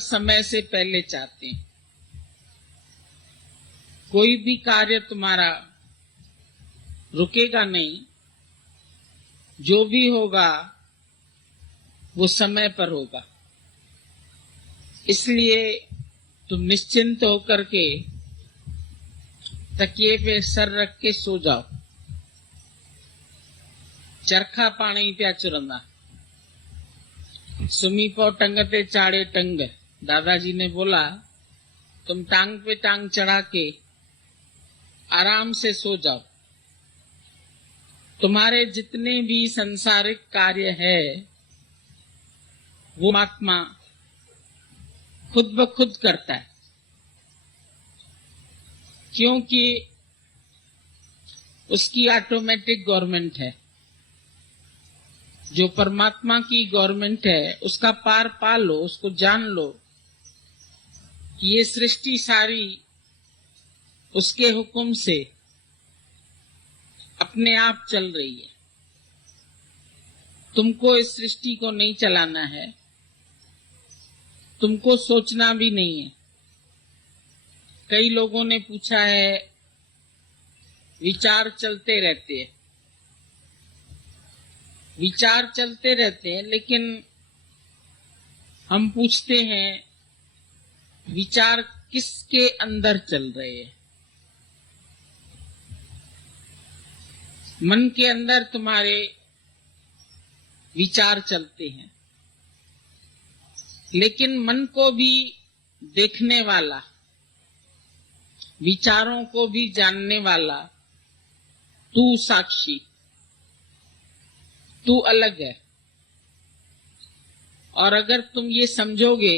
समय से पहले चाहते हैं। कोई भी कार्य तुम्हारा रुकेगा नहीं, जो भी होगा वो समय पर होगा। इसलिए तुम निश्चिंत होकर के तकिए पे सर रख के सो जाओ। चरखा पानी प्या चुरंदा सुमी पो टंगते चाड़े टंग। दादाजी ने बोला तुम टांग पे टांग चढ़ा के आराम से सो जाओ। तुम्हारे जितने भी संसारिक कार्य है वो महात्मा खुद ब खुद करता है, क्योंकि उसकी ऑटोमेटिक गवर्नमेंट है। जो परमात्मा की गवर्नमेंट है उसका पार पा लो, उसको जान लो कि ये सृष्टि सारी उसके हुक्म से अपने आप चल रही है। तुमको इस सृष्टि को नहीं चलाना है, तुमको सोचना भी नहीं है। कई लोगों ने पूछा है, विचार चलते रहते हैं, विचार चलते रहते हैं, लेकिन हम पूछते हैं विचार किसके अंदर चल रहे हैं? मन के अंदर तुम्हारे विचार चलते हैं, लेकिन मन को भी देखने वाला, विचारों को भी जानने वाला तू साक्षी, तू अलग है। और अगर तुम ये समझोगे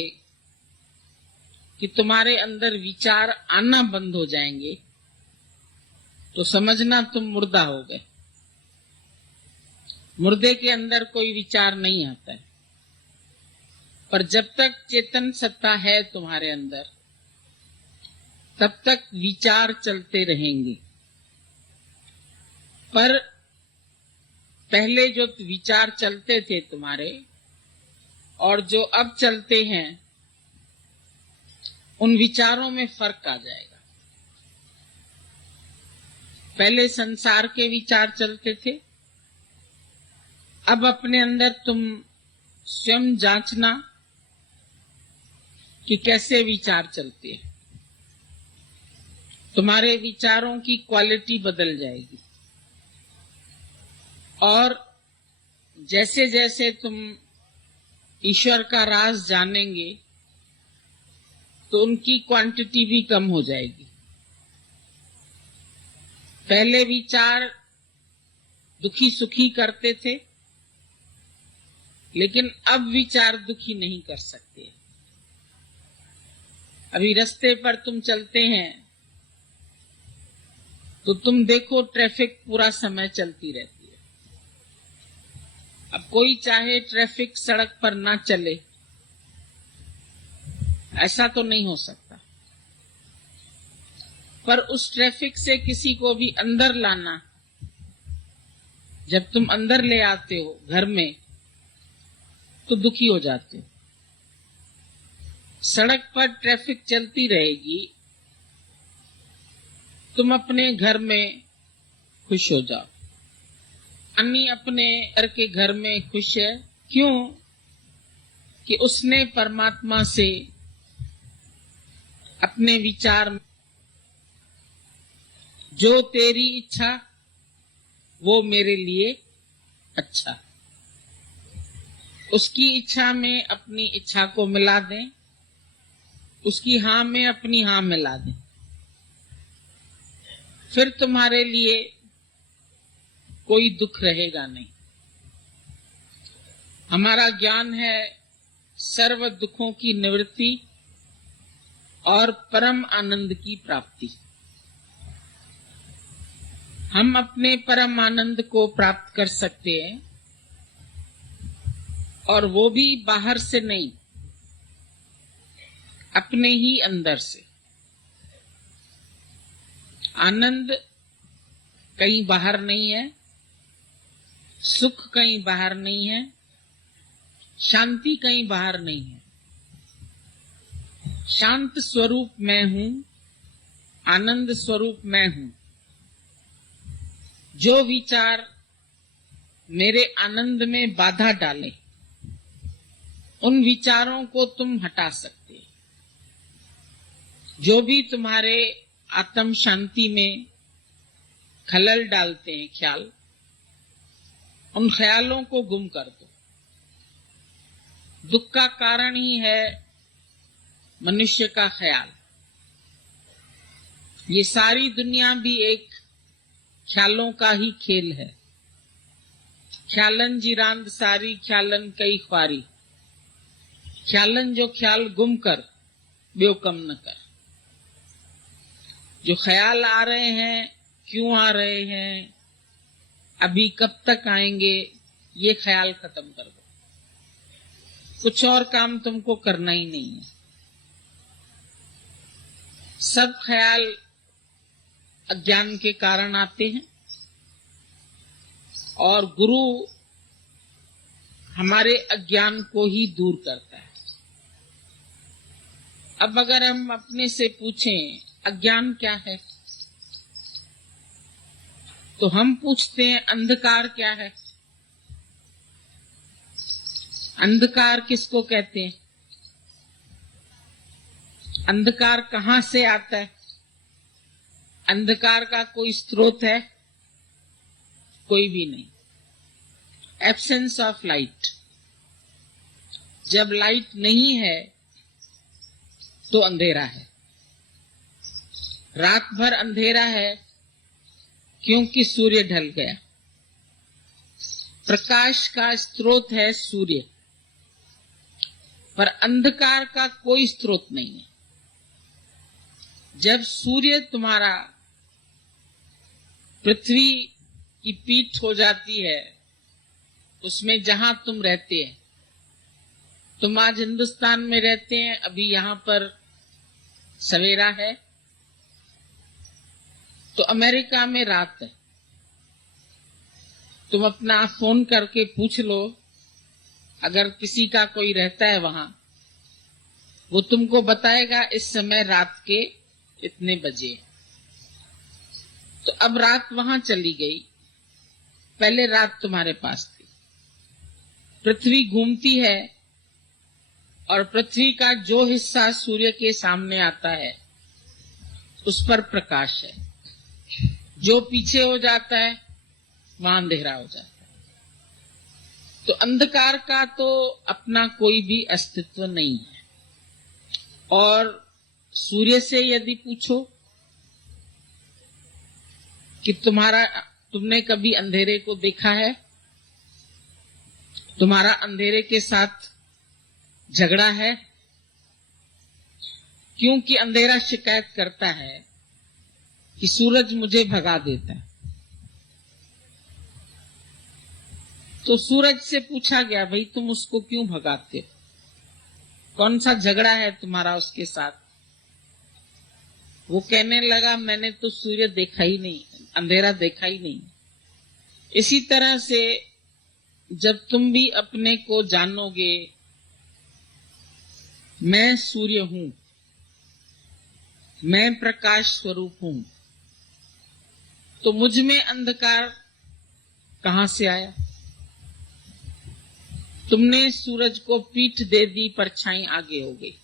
कि तुम्हारे अंदर विचार आना बंद हो जाएंगे तो समझना तुम मुर्दा हो गए। मुर्दे के अंदर कोई विचार नहीं आता है, पर जब तक चेतन सत्ता है तुम्हारे अंदर तब तक विचार चलते रहेंगे। पर पहले जो विचार चलते थे तुम्हारे और जो अब चलते हैं, उन विचारों में फर्क आ जाएगा। पहले संसार के विचार चलते थे, अब अपने अंदर तुम स्वयं जांचना कि कैसे विचार चलते हैं। तुम्हारे विचारों की क्वालिटी बदल जाएगी और जैसे जैसे तुम ईश्वर का राज जानेंगे तो उनकी क्वांटिटी भी कम हो जाएगी। पहले विचार दुखी सुखी करते थे, लेकिन अब विचार दुखी नहीं कर सकते। अभी रास्ते पर तुम चलते हैं तो तुम देखो ट्रैफिक पूरा समय चलती रहती है। अब कोई चाहे ट्रैफिक सड़क पर ना चले, ऐसा तो नहीं हो सकता। पर उस ट्रैफिक से किसी को भी अंदर लाना, जब तुम अंदर ले आते हो घर में तो दुखी हो जाते हो। सड़क पर ट्रैफिक चलती रहेगी, तुम अपने घर में खुश हो जाओ। अन्नी अपने घर के घर में खुश है, क्यों? कि उसने परमात्मा से अपने विचार में जो तेरी इच्छा वो मेरे लिए अच्छा, उसकी इच्छा में अपनी इच्छा को मिला दें, उसकी हाँ में अपनी हाँ मिला दें, फिर तुम्हारे लिए कोई दुख रहेगा नहीं। हमारा ज्ञान है सर्व दुखों की निवृत्ति और परम आनंद की प्राप्ति। हम अपने परम आनंद को प्राप्त कर सकते हैं, और वो भी बाहर से नहीं, अपने ही अंदर से। आनंद कहीं बाहर नहीं है, सुख कहीं बाहर नहीं है, शांति कहीं बाहर नहीं है। शांत स्वरूप मैं हूं, आनंद स्वरूप मैं हूं। जो विचार मेरे आनंद में बाधा डाले, उन विचारों को तुम हटा सकते हो। जो भी तुम्हारे आत्म शांति में खलल डालते हैं ख्याल, उन ख्यालों को गुम कर दो। दुख का कारण ही है मनुष्य का ख्याल। ये सारी दुनिया भी एक ख्यालों का ही खेल है। ख्यालन जिरांद सारी ख्यालन कई ख्वारी। ख्यालन जो ख्याल गुम कर ब्यो कम न कर। जो ख्याल आ रहे हैं, क्यों आ रहे हैं, अभी कब तक आएंगे, ये ख्याल खत्म कर दो। कुछ और काम तुमको करना ही नहीं है। सब ख्याल अज्ञान के कारण आते हैं और गुरु हमारे अज्ञान को ही दूर करता है। अब अगर हम अपने से पूछें अज्ञान क्या है, तो हम पूछते हैं अंधकार क्या है। अंधकार किसको कहते हैं? अंधकार कहां से आता है? अंधकार का कोई स्रोत है? कोई भी नहीं। Absence of light. जब लाइट नहीं है तो अंधेरा है। रात भर अंधेरा है क्योंकि सूर्य ढल गया। प्रकाश का स्रोत है सूर्य, पर अंधकार का कोई स्रोत नहीं है। जब सूर्य तुम्हारा पृथ्वी की पीठ हो जाती है, उसमें जहां तुम रहते हैं, तुम आज हिंदुस्तान में रहते हैं, अभी यहां पर सवेरा है, तो अमेरिका में रात है। तुम अपना फोन करके पूछ लो, अगर किसी का कोई रहता है वहां, वो तुमको बताएगा इस समय रात के इतने बजे। तो अब रात वहां चली गई, पहले रात तुम्हारे पास थी। पृथ्वी घूमती है और पृथ्वी का जो हिस्सा सूर्य के सामने आता है उस पर प्रकाश है। जो पीछे हो जाता है वहां अंधेरा हो जाता है। तो अंधकार का तो अपना कोई भी अस्तित्व नहीं है। और सूर्य से यदि पूछो कि तुमने कभी अंधेरे को देखा है, तुम्हारा अंधेरे के साथ झगड़ा है, क्योंकि अंधेरा शिकायत करता है कि सूरज मुझे भगा देता है। तो सूरज से पूछा गया, भाई तुम उसको क्यों भगाते हो? कौन सा झगड़ा है तुम्हारा उसके साथ? वो कहने लगा, मैंने तो सूर्य देखा ही नहीं, अंधेरा देखा ही नहीं। इसी तरह से जब तुम भी अपने को जानोगे, मैं सूर्य हूं, मैं प्रकाश स्वरूप हूं, तो मुझ में अंधकार कहां से आया? तुमने सूरज को पीठ दे दी, परछाई आगे हो गई।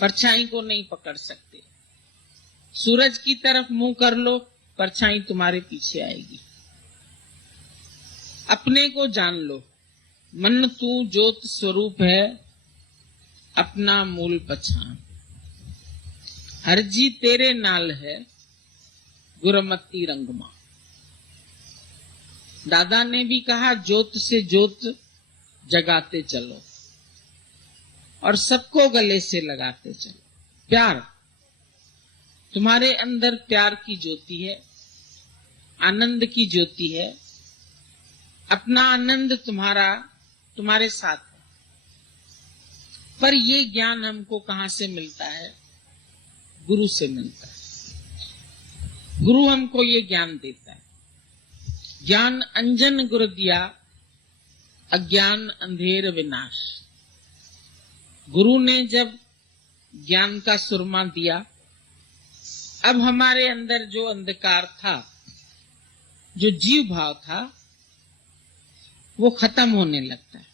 परछाई को नहीं पकड़ सकते। सूरज की तरफ मुंह कर लो, परछाई तुम्हारे पीछे आएगी। अपने को जान लो, मन तू ज्योत स्वरूप है, अपना मूल पछान। हरजी तेरे नाल है, गुरमती रंगमा। दादा ने भी कहा, ज्योत से ज्योत जगाते चलो और सबको गले से लगाते चलो। प्यार, तुम्हारे अंदर प्यार की ज्योति है, आनंद की ज्योति है। अपना आनंद तुम्हारे साथ है। पर ये ज्ञान हमको कहां से मिलता है? गुरु से मिलता है। गुरु हमको ये ज्ञान देता है। ज्ञान अंजन गुरु दिया, अज्ञान अंधेर विनाश। गुरु ने जब ज्ञान का सुरमा दिया, अब हमारे अंदर जो अंधकार था, जो जीव भाव था, वो खत्म होने लगता है।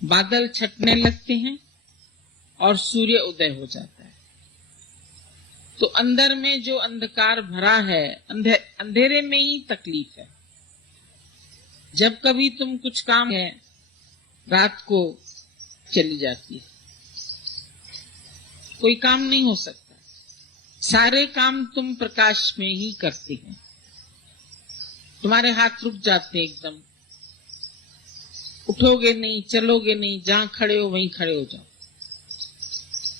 बादल छटने लगते हैं और सूर्य उदय हो जाता है। तो अंदर में जो अंधकार भरा है, अंधेरे में ही तकलीफ है। जब कभी तुम कुछ काम है, रात को चली जाती है, कोई काम नहीं हो सकता। सारे काम तुम प्रकाश में ही करते हैं। तुम्हारे हाथ रुक जाते हैं एकदम, उठोगे नहीं, चलोगे नहीं, जहां खड़े हो वहीं खड़े हो जाओ।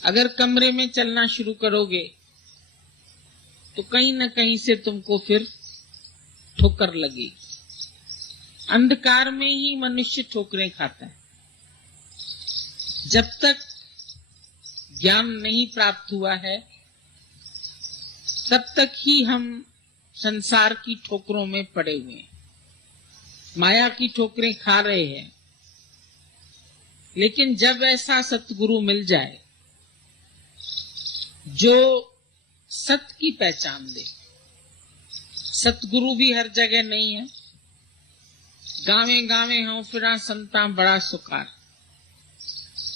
अगर कमरे में चलना शुरू करोगे तो कहीं न कहीं से तुमको फिर ठोकर लगेगी। अंधकार में ही मनुष्य ठोकरें खाता है। जब तक ज्ञान नहीं प्राप्त हुआ है, तब तक ही हम संसार की ठोकरों में पड़े हुए हैं, माया की ठोकरें खा रहे हैं। लेकिन जब ऐसा सतगुरु मिल जाए जो सत्य की पहचान दे, सतगुरु भी हर जगह नहीं है। गावे गावे हों फिरा संता बड़ा सुकार,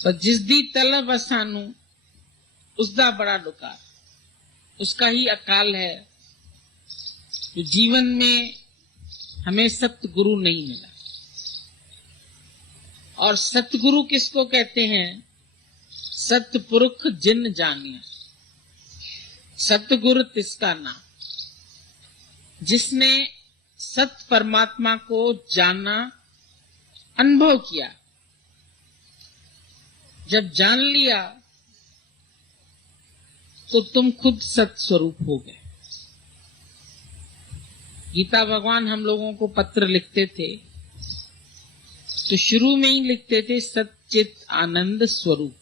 पर जिस दी तलब असानू उसदा बड़ा डुकार। उसका ही अकाल है जो जीवन में हमें सतगुरु नहीं मिला। और सतगुरु किसको कहते हैं? सतपुरुख जिन जानिया, सतगुरु तिसका नाम, जिसने सत परमात्मा को जाना, अनुभव किया। जब जान लिया तो तुम खुद सत स्वरूप हो गए। गीता भगवान हम लोगों को पत्र लिखते थे तो शुरू में ही लिखते थे सच्चित आनंद स्वरूप।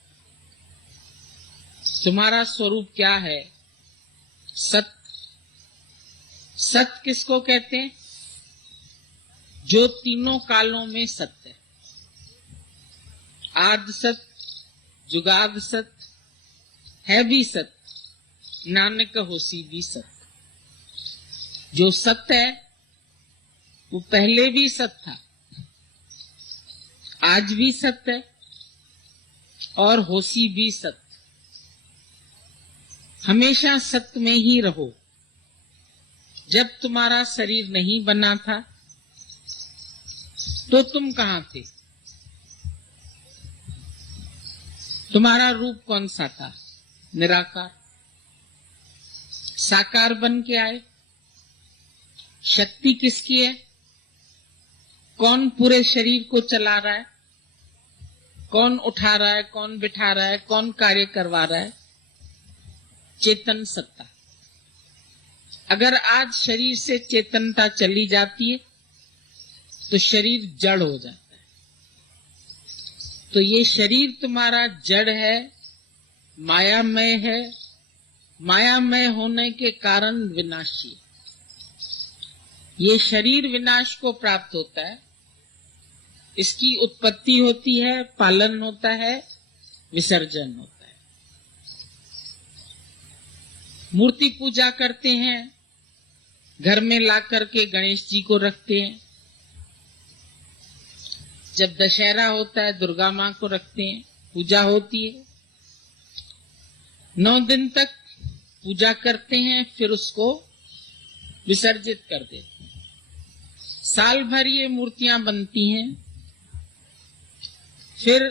तुम्हारा स्वरूप क्या है? सत। सत किसको कहते हैं? जो तीनों कालों में सत्य है। आद सत, जुगाद सत, है भी सत, नानक होसी भी सत। जो सत्य है वो पहले भी सत्य था, आज भी सत्य है और होसी भी सत्य। हमेशा सत्य में ही रहो। जब तुम्हारा शरीर नहीं बना था तो तुम कहां थे? तुम्हारा रूप कौन सा था? निराकार। साकार बन के आए। शक्ति किसकी है? कौन पूरे शरीर को चला रहा है? कौन उठा रहा है? कौन बिठा रहा है? कौन कार्य करवा रहा है? चेतन सत्ता। अगर आज शरीर से चेतनता चली जाती है तो शरीर जड़ हो जाता है। तो ये शरीर तुम्हारा जड़ है, मायामय है। मायामय होने के कारण विनाशी है। ये शरीर विनाश को प्राप्त होता है। इसकी उत्पत्ति होती है, पालन होता है, विसर्जन होता है। मूर्ति पूजा करते हैं, घर में ला करके गणेश जी को रखते हैं। जब दशहरा होता है दुर्गा मां को रखते हैं, पूजा होती है। 9 दिन तक पूजा करते हैं, फिर उसको विसर्जित कर देते हैं। साल भर ये मूर्तियां बनती हैं, फिर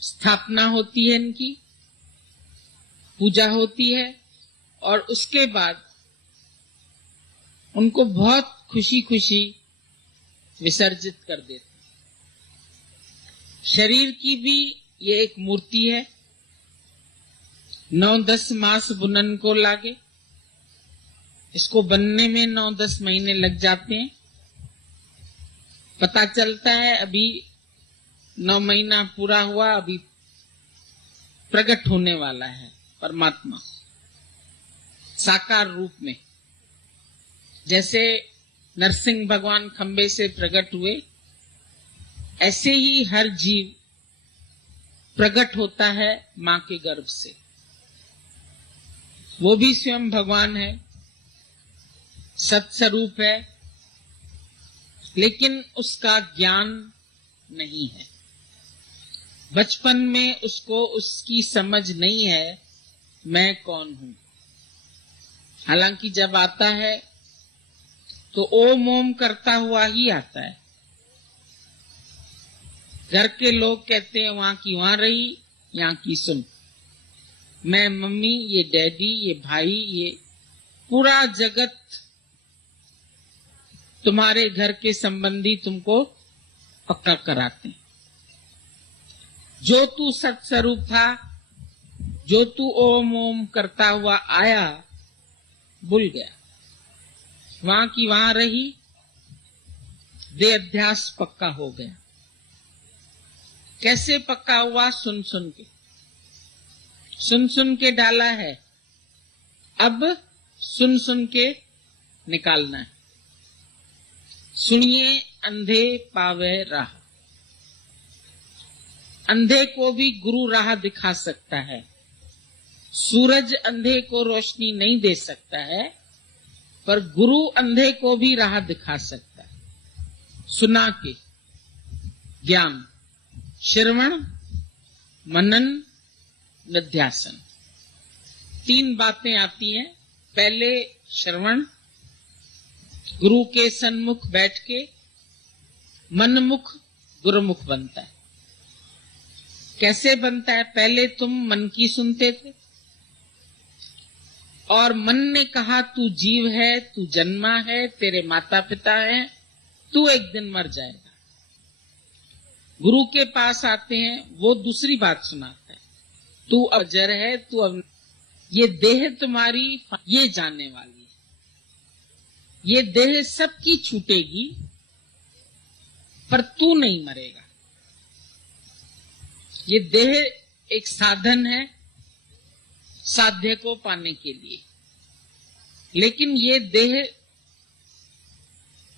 स्थापना होती है, इनकी पूजा होती है और उसके बाद उनको बहुत खुशी खुशी विसर्जित कर देते हैं। शरीर की भी ये एक मूर्ति है। 9-10 मास बुनन को लागे। इसको बनने में 9-10 महीने लग जाते हैं। पता चलता है अभी 9 महीना पूरा हुआ, अभी प्रकट होने वाला है परमात्मा साकार रूप में। जैसे नरसिंह भगवान खंबे से प्रकट हुए, ऐसे ही हर जीव प्रकट होता है मां के गर्भ से। वो भी स्वयं भगवान है, सत्स्वरूप है, लेकिन उसका ज्ञान नहीं है। बचपन में उसको उसकी समझ नहीं है मैं कौन हूं। हालांकि जब आता है तो ओम ओम करता हुआ ही आता है। घर के लोग कहते हैं वहां की वहां रही, यहाँ की सुन। मैं मम्मी, ये डैडी, ये भाई, ये पूरा जगत तुम्हारे घर के संबंधी तुमको पक्का कराते हैं। जो तू सत्स्वरूप था, जो तू ओम ओम करता हुआ आया, भूल गया। वहां की वहां रही, देह अध्यास पक्का हो गया। कैसे पक्का हुआ? सुन सुन के, सुन सुन के डाला है, अब सुन सुन के निकालना है। सुनिए अंधे पावे राह। अंधे को भी गुरु राह दिखा सकता है। सूरज अंधे को रोशनी नहीं दे सकता है, पर गुरु अंधे को भी राह दिखा सकता है। सुना के ज्ञान, श्रवण, मनन, निध्यासन, 3 बातें आती हैं। पहले श्रवण, गुरु के सन्मुख बैठ के मनमुख गुरुमुख बनता है। कैसे बनता है? पहले तुम मन की सुनते थे और मन ने कहा तू जीव है, तू जन्मा है, तेरे माता पिता हैं, तू एक दिन मर जाएगा। गुरु के पास आते हैं, वो दूसरी बात सुनाता है, तू अजर है, तू अब ये देह तुम्हारी ये जाने वाली है, ये देह सबकी छूटेगी पर तू नहीं मरेगा। ये देह एक साधन है साध्य को पाने के लिए, लेकिन ये देह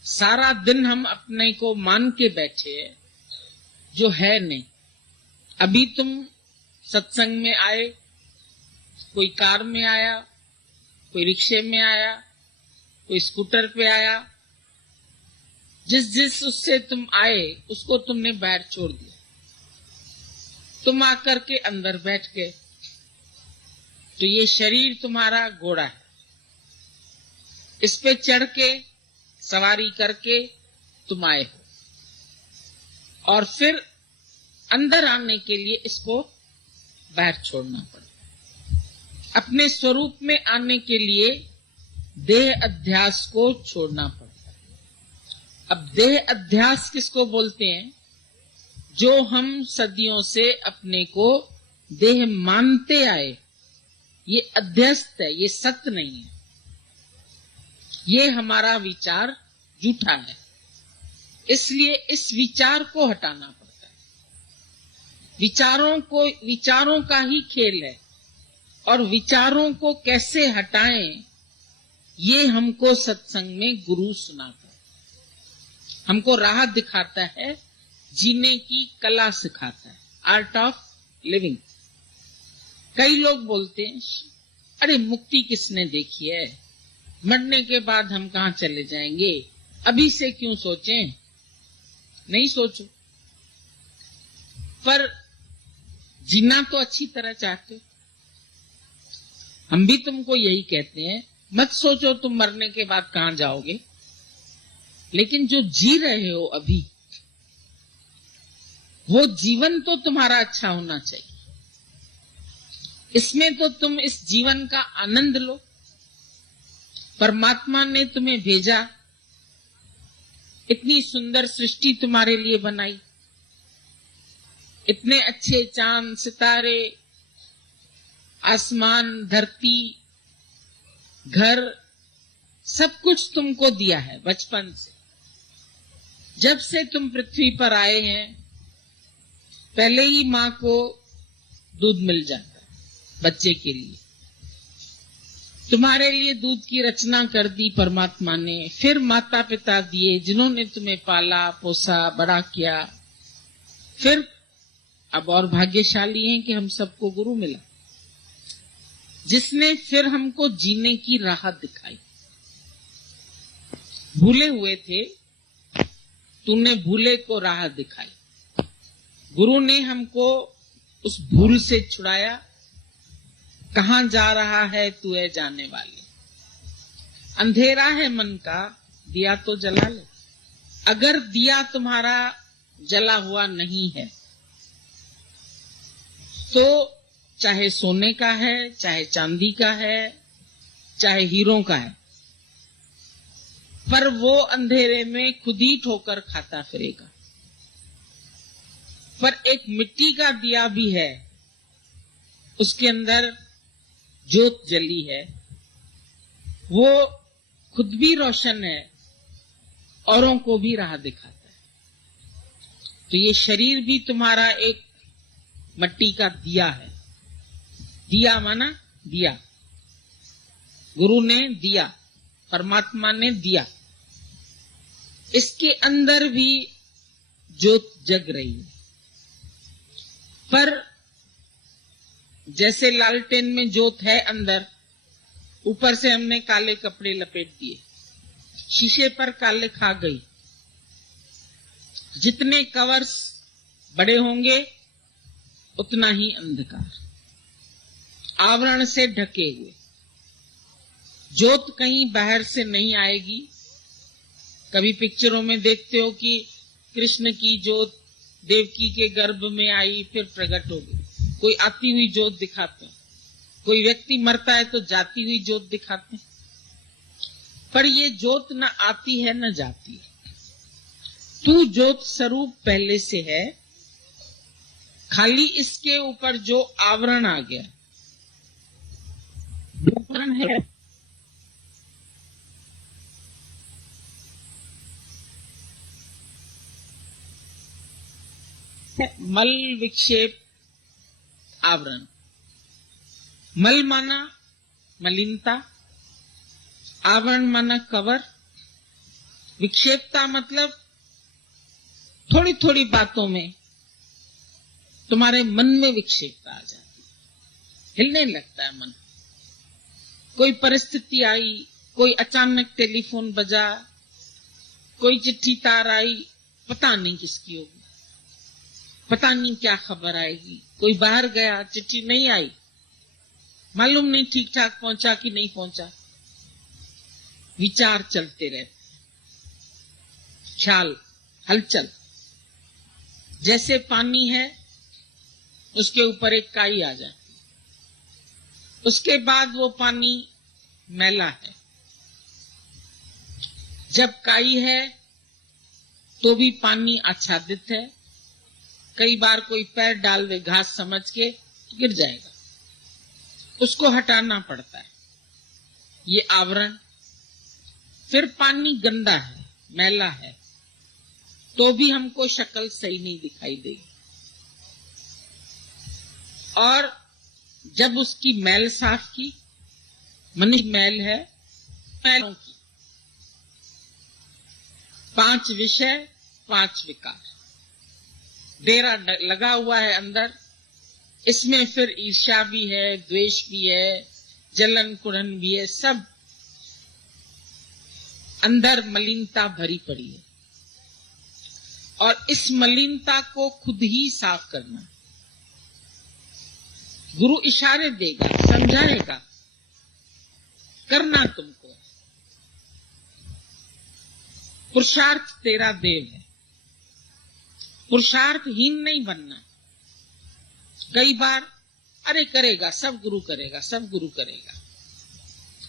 सारा दिन हम अपने को मान के बैठे हैं जो है नहीं। अभी तुम सत्संग में आए, कोई कार में आया, कोई रिक्शे में आया, कोई स्कूटर पे आया, जिस उससे तुम आए उसको तुमने बाहर छोड़ दिया, तुम आकर के अंदर बैठ गए। तो ये शरीर तुम्हारा घोड़ा है, इस पे चढ़ के सवारी करके तुम आए हो और फिर अंदर आने के लिए इसको बाहर छोड़ना पड़ेगा। अपने स्वरूप में आने के लिए देह अध्यास को छोड़ना पड़ता है। अब देह अध्यास किसको बोलते हैं? जो हम सदियों से अपने को देह मानते आए, ये अध्यस्त है, ये सत्य नहीं है। ये हमारा विचार झूठा है, इसलिए इस विचार को हटाना पड़ता है। विचारों का ही खेल है और विचारों को कैसे हटाएं, ये हमको सत्संग में गुरु सुनाता है, हमको राह दिखाता है, जीने की कला सिखाता है, आर्ट ऑफ लिविंग। कई लोग बोलते हैं अरे मुक्ति किसने देखी है, मरने के बाद हम कहां चले जाएंगे, अभी से क्यों सोचें। नहीं सोचो, पर जीना तो अच्छी तरह चाहते हो। हम भी तुमको यही कहते हैं, मत सोचो तुम मरने के बाद कहां जाओगे, लेकिन जो जी रहे हो अभी, वो जीवन तो तुम्हारा अच्छा होना चाहिए। इसमें तो तुम इस जीवन का आनंद लो। परमात्मा ने तुम्हें भेजा, इतनी सुंदर सृष्टि तुम्हारे लिए बनाई, इतने अच्छे चांद सितारे, आसमान, धरती, घर, सब कुछ तुमको दिया है बचपन से। जब से तुम पृथ्वी पर आए हैं, पहले ही मां को दूध मिल जाता है बच्चे के लिए। तुम्हारे लिए दूध की रचना कर दी परमात्मा ने, फिर माता पिता दिए जिन्होंने तुम्हें पाला पोसा बड़ा किया, फिर अब और भाग्यशाली हैं कि हम सबको गुरु मिला, जिसने फिर हमको जीने की राह दिखाई। भूले हुए थे, तूने भूले को राह दिखाई। गुरु ने हमको उस भूल से छुड़ाया। कहां जा रहा है तू है जाने वाले, अंधेरा है मन का दिया तो जला ले। अगर दिया तुम्हारा जला हुआ नहीं है तो चाहे सोने का है, चाहे चांदी का है, चाहे हीरों का है, पर वो अंधेरे में खुद ही ठोकर खाता फिरेगा। पर एक मिट्टी का दिया भी है, उसके अंदर ज्योत जली है, वो खुद भी रोशन है, औरों को भी राह दिखाता है। तो ये शरीर भी तुम्हारा एक मिट्टी का दिया है। दिया माना दिया, गुरु ने दिया, परमात्मा ने दिया। इसके अंदर भी ज्योत जग रही है। पर जैसे लालटेन में ज्योत है अंदर, ऊपर से हमने काले कपड़े लपेट दिए, शीशे पर काले खा गई। जितने कवर्स बड़े होंगे उतना ही अंधकार, आवरण से ढके हुए। ज्योत कहीं बाहर से नहीं आएगी। कभी पिक्चरों में देखते हो कि कृष्ण की ज्योत देवकी के गर्भ में आई फिर प्रकट हो गई, कोई आती हुई ज्योत दिखाते हैं, कोई व्यक्ति मरता है तो जाती हुई ज्योत दिखाते हैं। पर ये ज्योत न आती है न जाती है। तू ज्योत स्वरूप पहले से है, खाली इसके ऊपर जो आवरण आ गया, आवरण है, मल विक्षेप आवरण। मल माना मलिनता, आवरण माना कवर, विक्षेपता मतलब थोड़ी थोड़ी बातों में तुम्हारे मन में विक्षेपता आ जाती, हिलने लगता है मन। कोई परिस्थिति आई, कोई अचानक टेलीफोन बजा, कोई चिट्ठी तार आई, पता नहीं किसकी होगी, पता नहीं क्या खबर आएगी। कोई बाहर गया, चिट्ठी नहीं आई, मालूम नहीं ठीक ठाक पहुंचा कि नहीं पहुंचा। विचार चलते रहते, ख्याल, हलचल। जैसे पानी है, उसके ऊपर एक काई आ जाती, उसके बाद वो पानी मैला है। जब काई है तो भी पानी आच्छादित है। कई बार कोई पैर डाल दे घास समझ के गिर जाएगा, उसको हटाना पड़ता है, ये आवरण। फिर पानी गंदा है, मैला है, तो भी हमको शक्ल सही नहीं दिखाई देगी। और जब उसकी मैल साफ की, मनुष्य मैल है, मैलों की 5 विषय 5 विकार, डेरा लगा हुआ है अंदर। इसमें फिर ईर्ष्या भी है, द्वेष भी है, जलन कुड़न भी है, सब अंदर मलिनता भरी पड़ी है। और इस मलिनता को खुद ही साफ करना। गुरु इशारे देगा, समझाएगा, करना तुमको। पुरुषार्थ तेरा देव है, पुरुषार्थहीन नहीं बनना। कई बार अरे करेगा, सब गुरु करेगा, सब गुरु करेगा,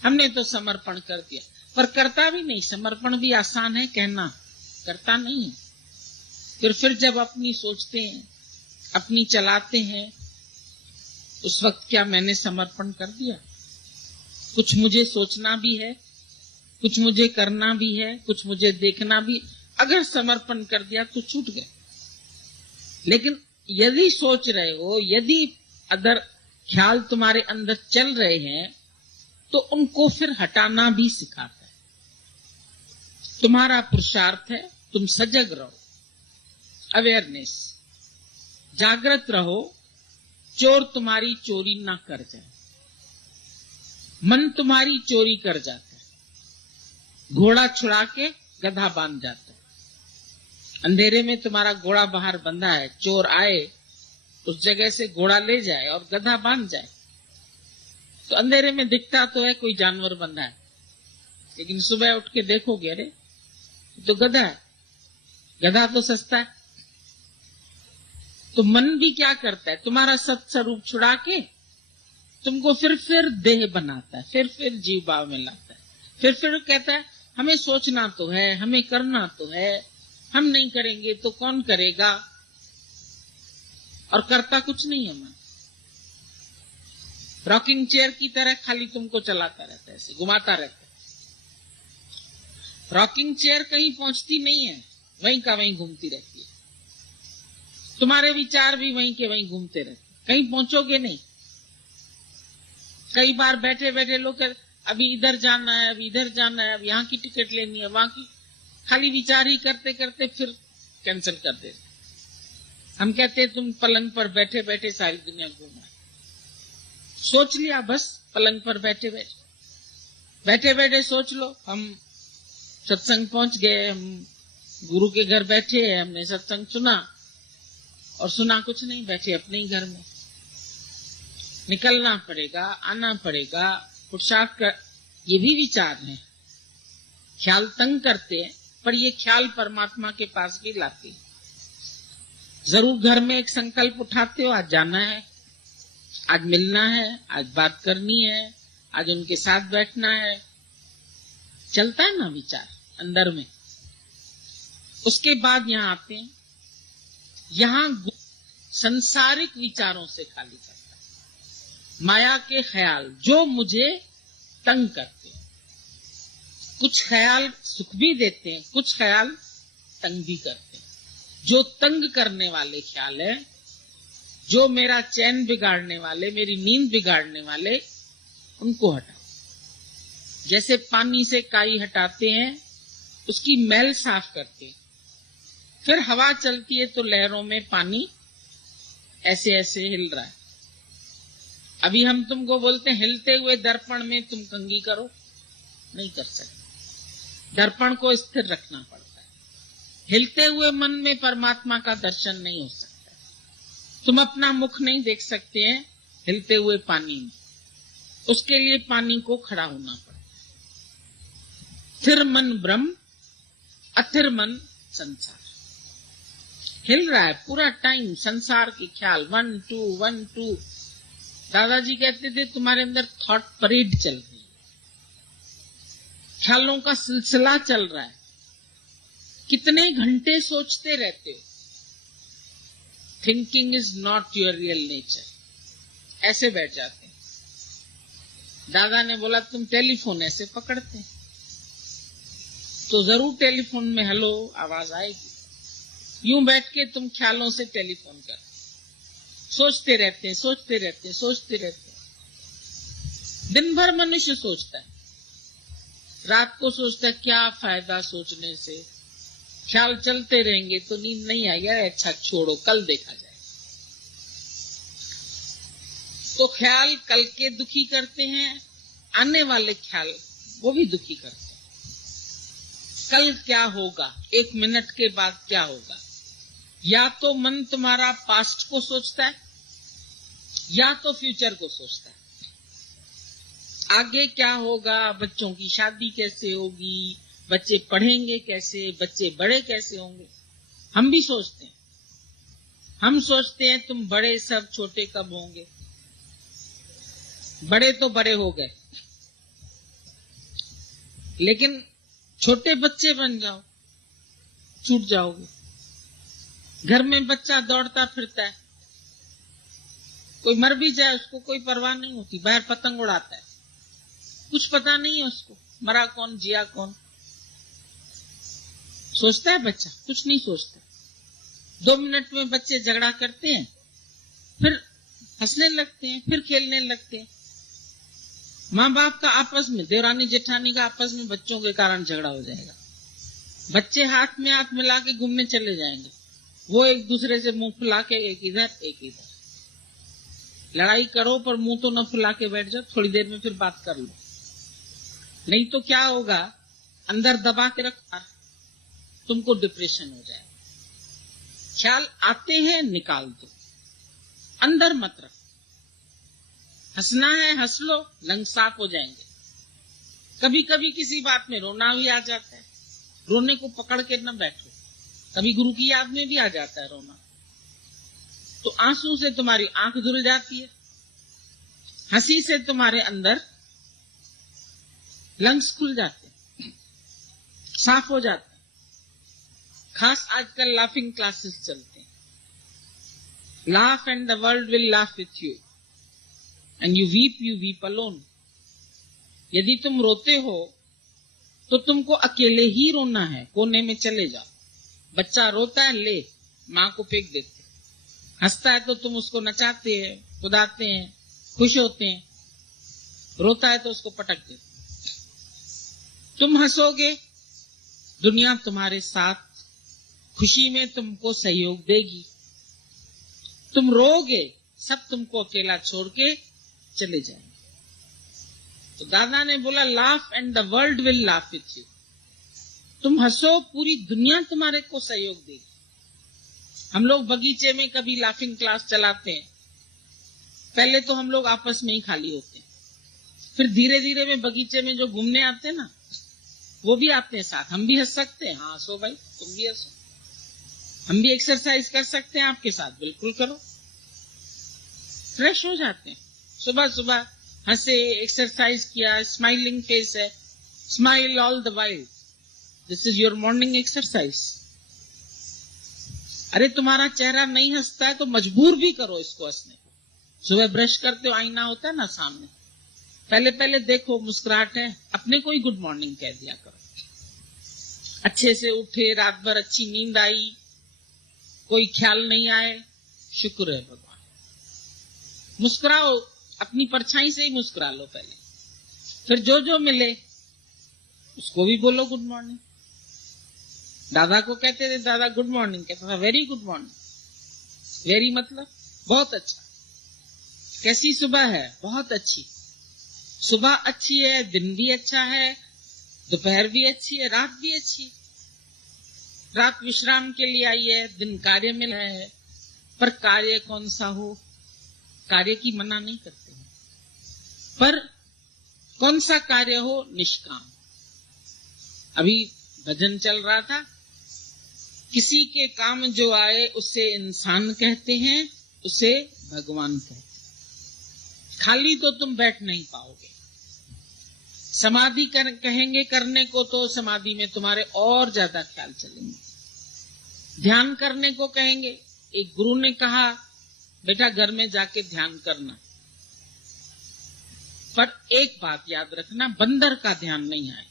हमने तो समर्पण कर दिया, पर करता भी नहीं। समर्पण भी आसान है कहना, करता नहीं है। फिर जब अपनी सोचते हैं, अपनी चलाते हैं, उस वक्त क्या मैंने समर्पण कर दिया? कुछ मुझे सोचना भी है, कुछ मुझे करना भी है, कुछ मुझे देखना भी। अगर समर्पण कर दिया तो छूट गए। लेकिन यदि सोच रहे हो, यदि अदर ख्याल तुम्हारे अंदर चल रहे हैं, तो उनको फिर हटाना भी सिखाता है। तुम्हारा पुरुषार्थ है, तुम सजग रहो, अवेयरनेस। जागृत रहो, चोर तुम्हारी चोरी ना कर जाए। मन तुम्हारी चोरी कर जाता है, घोड़ा छुड़ा के गधा बांध जाता है। अंधेरे में तुम्हारा घोड़ा बाहर बंधा है, चोर आए उस जगह से घोड़ा ले जाए और गधा बांध जाए, तो अंधेरे में दिखता तो है कोई जानवर बंधा है, लेकिन सुबह उठ के देखोगे, अरे तो गधा है, गधा तो सस्ता है। तो मन भी क्या करता है, तुम्हारा सत्स्वरूप छुड़ा के तुमको फिर देह बनाता है, फिर जीव भाव में लाता है, फिर कहता है हमें सोचना तो है, हमें करना तो है, हम नहीं करेंगे तो कौन करेगा, और करता कुछ नहीं है मन। रॉकिंग चेयर की तरह खाली तुमको चलाता रहता है, ऐसे घुमाता रहता है। रॉकिंग चेयर कहीं पहुंचती नहीं है, वहीं का वहीं घूमती रहती है। तुम्हारे विचार भी वहीं के वहीं घूमते रहते, कहीं पहुंचोगे नहीं। कई बार बैठे बैठे लोग अभी इधर जाना है, अभी इधर जाना है, अब यहाँ की टिकट लेनी है, वहां की, खाली विचार ही करते करते फिर कैंसिल कर देते। हम कहते हैं तुम पलंग पर बैठे बैठे सारी दुनिया घूमा, सोच लिया बस, पलंग पर बैठे बैठे सोच लो। हम सत्संग पहुंच गए, हम गुरु के घर बैठे हैं, हमने सत्संग सुना, और सुना कुछ नहीं, बैठे अपने ही घर में। निकलना पड़ेगा, आना पड़ेगा, पुरुषार्थ कर, ये भी विचार है। ख्याल तंग करते हैं, पर ये ख्याल परमात्मा के पास भी लाते हैं। जरूर घर में एक संकल्प उठाते हो, आज जाना है, आज मिलना है, आज बात करनी है, आज उनके साथ बैठना है, चलता है ना विचार अंदर में। उसके बाद यहाँ आते हैं, यहाँ संसारिक विचारों से खाली करता है, माया के ख्याल जो मुझे तंग करते हैं। कुछ ख्याल सुख भी देते हैं, कुछ ख्याल तंग भी करते हैं। जो तंग करने वाले ख्याल है, जो मेरा चैन बिगाड़ने वाले, मेरी नींद बिगाड़ने वाले, उनको हटाओ। जैसे पानी से काई हटाते हैं, उसकी मैल साफ करते हैं, फिर हवा चलती है तो लहरों में पानी ऐसे ऐसे हिल रहा है। अभी हम तुमको बोलते हैं हिलते हुए दर्पण में तुम कंघी करो, नहीं कर सकते, दर्पण को स्थिर रखना पड़ता है। हिलते हुए मन में परमात्मा का दर्शन नहीं हो सकता। तुम अपना मुख नहीं देख सकते हैं हिलते हुए पानी में, उसके लिए पानी को खड़ा होना पड़ता है। स्थिर मन ब्रह्म, अथिर मन संसार। हिल रहा है पूरा टाइम संसार के ख्याल, 1 2 1 2। दादाजी कहते थे तुम्हारे अंदर थॉट परेड चल रही है, ख्यालों का सिलसिला चल रहा है। कितने घंटे सोचते रहते हो। Thinking is not your real nature. ऐसे बैठ जाते हैं। दादा ने बोला तुम टेलीफोन ऐसे पकड़ते हैं तो जरूर टेलीफोन में हेलो आवाज आएगी। यूं बैठ के तुम ख्यालों से टेलीफोन करते, सोचते रहते हैं, सोचते रहते हैं, सोचते रहते हैं। दिन भर मनुष्य सोचता है, रात को सोचता है क्या फायदा सोचने से, ख्याल चलते रहेंगे तो नींद नहीं आएगी, अच्छा छोड़ो कल देखा जाए। तो ख्याल कल के दुखी करते हैं, आने वाले ख्याल वो भी दुखी करते हैं। कल क्या होगा, 1 मिनट के बाद क्या होगा। या तो मन तुम्हारा पास्ट को सोचता है या तो फ्यूचर को सोचता है। आगे क्या होगा, बच्चों की शादी कैसे होगी, बच्चे पढ़ेंगे कैसे, बच्चे बड़े कैसे होंगे, हम भी सोचते हैं। हम सोचते हैं तुम बड़े सब छोटे कब होंगे। बड़े तो बड़े हो गए, लेकिन छोटे बच्चे बन जाओ, छूट जाओगे। घर में बच्चा दौड़ता फिरता है, कोई मर भी जाए उसको कोई परवाह नहीं होती, बाहर पतंग उड़ाता है, कुछ पता नहीं है उसको मरा कौन जिया कौन। सोचता है बच्चा, कुछ नहीं सोचता। 2 मिनट में बच्चे झगड़ा करते हैं, फिर हंसने लगते हैं, फिर खेलने लगते हैं। माँ बाप का आपस में, देवरानी जेठानी का आपस में बच्चों के कारण झगड़ा हो जाएगा। बच्चे हाथ में हाथ मिला के घूमने चले जाएंगे, वो एक दूसरे से मुंह फुला के एक इधर एक इधर, लड़ाई करो पर मुंह तो न फुला के बैठ जाओ, थोड़ी देर में फिर बात कर लो। नहीं तो क्या होगा, अंदर दबा के रखा, तुमको डिप्रेशन हो जाए। ख्याल आते हैं निकाल दो, अंदर मत रखो। हंसना है हंस लो, लंग साफ हो जाएंगे। कभी कभी किसी बात में रोना भी आ जाता है, रोने को पकड़ के न बैठो। कभी गुरु की याद में भी आ जाता है रोना, तो आंसू से तुम्हारी आंख धुल जाती है, हंसी से तुम्हारे अंदर लंग्स खुल जाते हैं, साफ हो जाते हैं। खास आजकल लाफिंग क्लासेस चलते हैं। Laugh and the world will laugh with you, and you weep alone. यदि तुम रोते हो तो तुमको अकेले ही रोना है, कोने में चले जाओ। बच्चा रोता है, ले माँ को फेंक देते। हंसता है तो तुम उसको नचाते हैं, कुदाते हैं, खुश होते हैं। रोता है तो उसको पटक देते। तुम हंसोगे, दुनिया तुम्हारे साथ खुशी में तुमको सहयोग देगी। तुम रोगे, सब तुमको अकेला छोड़ के चले जाएंगे। तो दादा ने बोला, laugh and the world will laugh with you. तुम हंसो, पूरी दुनिया तुम्हारे को सहयोग देगी। हम लोग बगीचे में कभी लाफिंग क्लास चलाते हैं। पहले तो हम लोग आपस में ही खाली होते हैं, फिर धीरे धीरे में बगीचे में जो घूमने आते हैं ना, वो भी आते हैं साथ। हम भी हंस सकते हैं, हाँ हंसो भाई, तुम भी हंसो। हम भी एक्सरसाइज कर सकते हैं आपके साथ, बिल्कुल करो। फ्रेश हो जाते हैं। सुबह सुबह हंसे, एक्सरसाइज किया, स्माइलिंग फेस है, smile all the while, this is your morning exercise. अरे तुम्हारा चेहरा नहीं हंसता है तो मजबूर भी करो इसको हंसने को। सुबह ब्रश करते हो, आईना होता है ना सामने, पहले पहले देखो मुस्कुराहट है, अपने को ही गुड मॉर्निंग कह दिया करो। अच्छे से उठे, रात भर अच्छी नींद आई, कोई ख्याल नहीं आए, शुक्र है भगवान। मुस्कुराओ, अपनी परछाई से ही मुस्कुरा लो पहले, फिर जो जो मिले उसको भी बोलो गुड मॉर्निंग। दादा को कहते थे, दादा गुड मॉर्निंग, कहता था वेरी गुड मॉर्निंग। वेरी मतलब बहुत अच्छा। कैसी सुबह है? बहुत अच्छी। सुबह अच्छी है, दिन भी अच्छा है, दोपहर भी अच्छी है, रात भी अच्छी। रात विश्राम के लिए आई है, दिन कार्य में है, पर कार्य कौन सा हो, कार्य की मना नहीं करते हैं, पर कौन सा कार्य हो, निष्काम। अभी भजन चल रहा था, किसी के काम जो आए उसे इंसान कहते हैं, उसे भगवान कहते हैं। खाली तो तुम बैठ नहीं पाओगे। समाधि कहेंगे करने को तो समाधि में तुम्हारे और ज्यादा ख्याल चलेंगे। ध्यान करने को कहेंगे, एक गुरु ने कहा बेटा घर में जाके ध्यान करना, पर एक बात याद रखना, बंदर का ध्यान नहीं आए।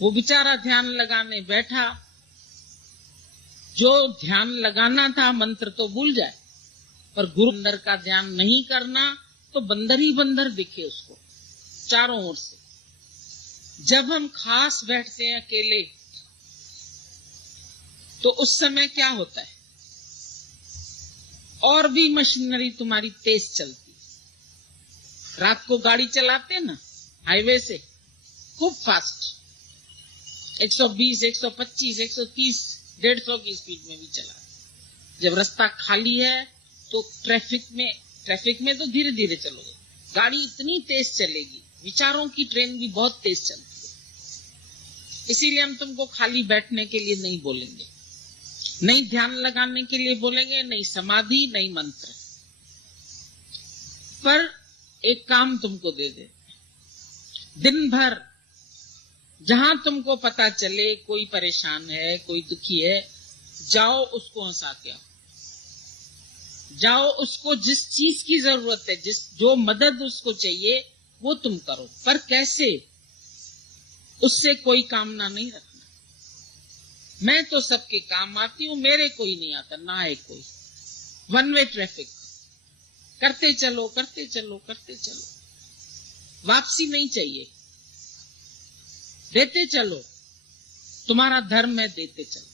वो बेचारा ध्यान लगाने बैठा, जो ध्यान लगाना था मंत्र तो भूल जाए, पर गुरु बंदर का ध्यान नहीं करना तो बंदर ही बंदर दिखे उसको चारों ओर से। जब हम खास बैठते हैं अकेले तो उस समय क्या होता है, और भी मशीनरी तुम्हारी तेज चलती है। रात को गाड़ी चलाते हैं ना हाईवे से, खूब फास्ट, 120, 125, 130, 150 की स्पीड में भी चला। जब रास्ता खाली है तो ट्रैफिक में तो धीरे धीरे चलोगे, गाड़ी इतनी तेज चलेगी, विचारों की ट्रेन भी बहुत तेज चलती है। इसीलिए हम तुमको खाली बैठने के लिए नहीं बोलेंगे, नहीं ध्यान लगाने के लिए बोलेंगे, नहीं समाधि, नहीं मंत्र, पर एक काम तुमको दे दे। दिन भर जहां तुमको पता चले कोई परेशान है, कोई दुखी है, जाओ उसको हंसा के आओ। जाओ उसको जिस चीज की जरूरत है, जो मदद उसको चाहिए वो तुम करो, पर कैसे, उससे कोई कामना नहीं रखना। मैं तो सबके काम आती हूं, मेरे कोई नहीं आता, ना है कोई। वन वे ट्रैफिक, करते चलो करते चलो करते चलो, वापसी नहीं चाहिए, देते चलो, तुम्हारा धर्म है, देते चलो।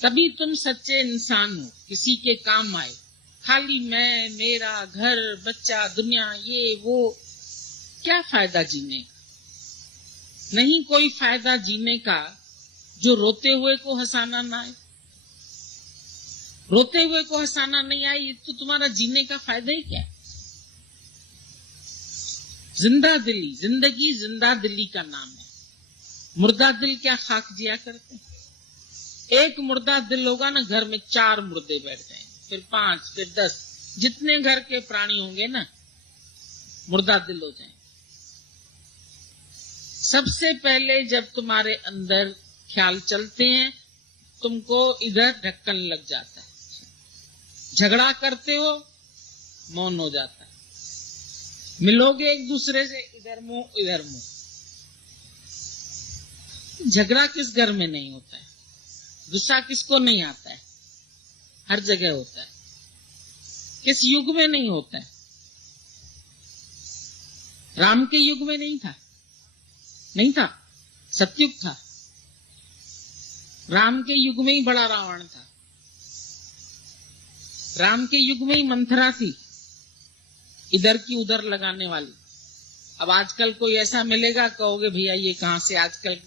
तभी तुम सच्चे इंसान हो, किसी के काम आए। खाली मैं, मेरा, घर, बच्चा, दुनिया, ये वो, क्या फायदा जीने का? नहीं कोई फायदा जीने का जो रोते हुए को हंसाना ना आए। रोते हुए को हंसाना नहीं आए तो तुम्हारा जीने का फायदा ही क्या है? जिंदा दिली, जिंदगी जिंदा दिली का नाम है। मुर्दा दिल क्या खाक जिया करते हैं? एक मुर्दा दिल होगा ना, घर में 4 मुर्दे बैठ जाएंगे, फिर 5, फिर 10, जितने घर के प्राणी होंगे ना, मुर्दा दिल हो जाएंगे। सबसे पहले जब तुम्हारे अंदर ख्याल चलते हैं, तुमको इधर ढक्कन लग जाता है, झगड़ा करते हो, मौन हो जाता है, मिलोगे एक दूसरे से, इधर मुंह इधर मुंह। झगड़ा किस घर में नहीं होता है? गुस्सा किसको नहीं आता है? हर जगह होता है। किस युग में नहीं होता है? राम के युग में नहीं था, नहीं था, सतयुग था। राम के युग में ही बड़ा रावण था। राम के युग में ही मंथरा थी, इधर की उधर लगाने वाली। अब आजकल कोई ऐसा मिलेगा, कहोगे भैया ये कहां से आजकल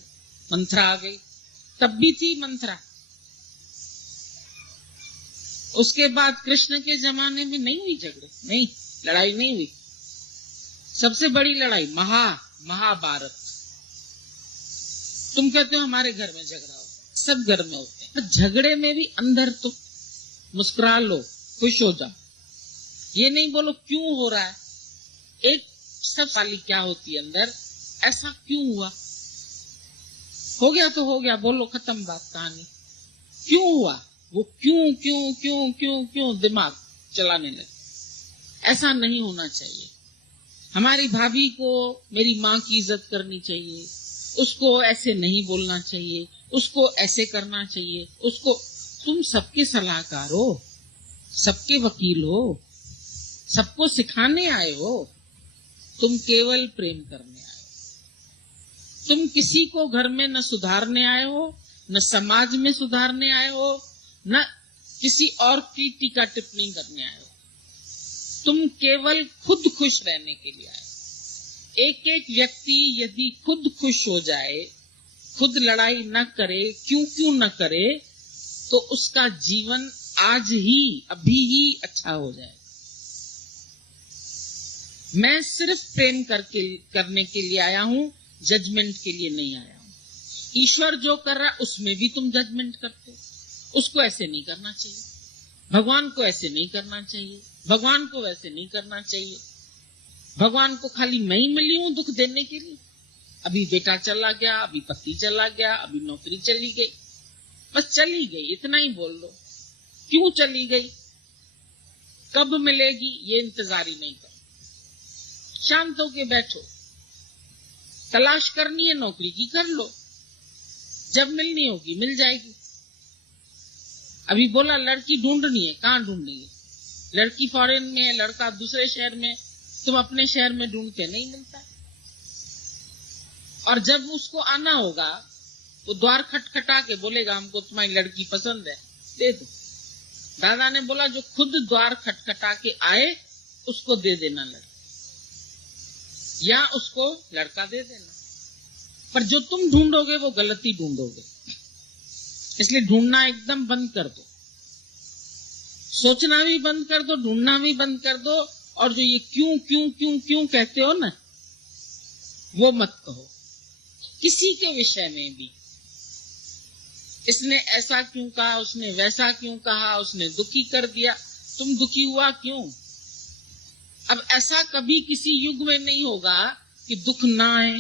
मंथरा आ गई? तब भी थी मंथरा। उसके बाद कृष्ण के जमाने में नहीं हुई झगड़े, नहीं, लड़ाई नहीं हुई। सबसे बड़ी लड़ाई महाभारत। तुम कहते हो हमारे घर में झगड़ा हो, सब घर में होते हैं। झगड़े में भी अंदर तुम मुस्कुरा लो, खुश हो जाओ, ये नहीं बोलो क्यों हो रहा है। एक सब वाली क्या होती है अंदर, ऐसा क्यों हुआ? हो गया तो हो गया, बोलो, खत्म बात, कहानी। क्यों हुआ? वो क्यों क्यों क्यों क्यों क्यों दिमाग चलाने लगे। ऐसा नहीं होना चाहिए। हमारी भाभी को मेरी माँ की इज्जत करनी चाहिए, उसको ऐसे नहीं बोलना चाहिए, उसको ऐसे करना चाहिए, उसको। तुम सबके सलाहकार हो, सबके वकील हो, सबको सिखाने आए हो। तुम केवल प्रेम करने आए हो। तुम किसी को घर में न सुधारने आए हो, न समाज में सुधारने आए हो, न किसी और की टीका टिप्पणी करने आए हो। तुम केवल खुद खुश रहने के लिए आए। एक एक व्यक्ति यदि खुद खुश हो जाए, खुद लड़ाई न करे, क्यों न करे, तो उसका जीवन आज ही, अभी ही अच्छा हो जाए। मैं सिर्फ प्रेम करने के लिए आया हूं, जजमेंट के लिए नहीं आया हूं। ईश्वर जो कर रहा है उसमें भी तुम जजमेंट करते हो। उसको ऐसे नहीं करना चाहिए, भगवान को ऐसे नहीं करना चाहिए, भगवान को वैसे नहीं करना चाहिए। भगवान को खाली मैं ही मिली हूं दुख देने के लिए। अभी बेटा चला गया, अभी पति चला गया, अभी नौकरी चली गई, बस चली गई, इतना ही बोल लो। क्यों चली गई, कब मिलेगी, ये इंतजार ही नहीं करो। शांत होके बैठो। तलाश करनी है नौकरी की, कर लो, जब मिलनी होगी मिल जाएगी। अभी बोला लड़की ढूंढनी है, कहाँ ढूंढनी है? लड़की फॉरेन में है, लड़का दूसरे शहर में, तुम अपने शहर में ढूंढते, नहीं मिलता। और जब उसको आना होगा, वो द्वार खटखटा के बोलेगा हमको तुम्हारी लड़की पसंद है, दे दो। दादा ने बोला जो खुद द्वार खटखटा के आए उसको दे देना लड़की, या उसको लड़का दे देना। पर जो तुम ढूंढोगे वो गलती ढूंढोगे, इसलिए ढूंढना एकदम बंद कर दो। सोचना भी बंद कर दो, ढूंढना भी बंद कर दो। और जो ये क्यों क्यों क्यों क्यों कहते हो ना, वो मत कहो किसी के विषय में भी। इसने ऐसा क्यों कहा, उसने वैसा क्यों कहा, उसने दुखी कर दिया, तुम दुखी हुआ क्यों? अब ऐसा कभी किसी युग में नहीं होगा कि दुख ना आए,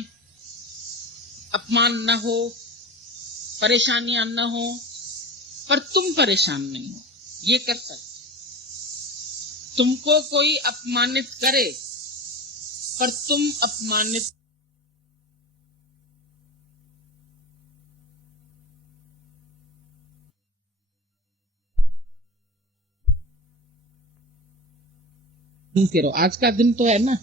अपमान न हो, परेशानियां न हो, पर तुम परेशान नहीं हो। ये करता है। तुमको कोई अपमानित करे पर तुम अपमानित रहो। आज का दिन तो है ना,